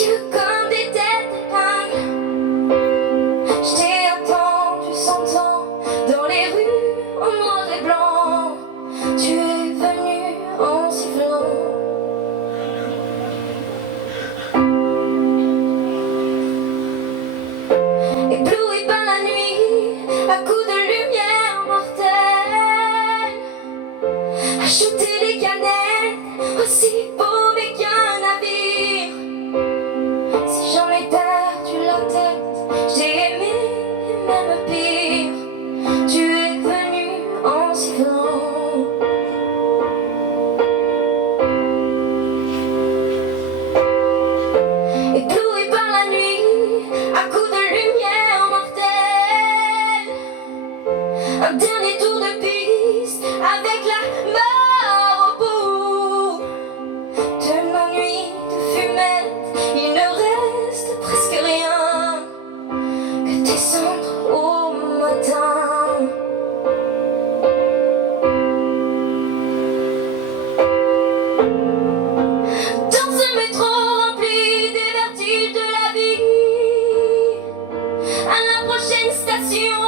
yeux comme des têtes d'épingle. Je t'ai attendu 100 ans dans les rues en noir et blanc. Tu es venu en sifflant. Ébloui par la nuit, à coups de lumière mortelle. Ajouter des canettes, aussi paumé qu'un navire. Si j'en ai perdu la tête, j'ai aimé et même pire. Tu es venu en sifflant. Ébloui par la nuit, à coups de lumière mortelle. Un dernier tour de piste avec la mort au bout. De nos nuits de fumette, il ne reste presque rien que tes cendres au matin. Dans ce métro rempli des vertiges de la vie, à la prochaine station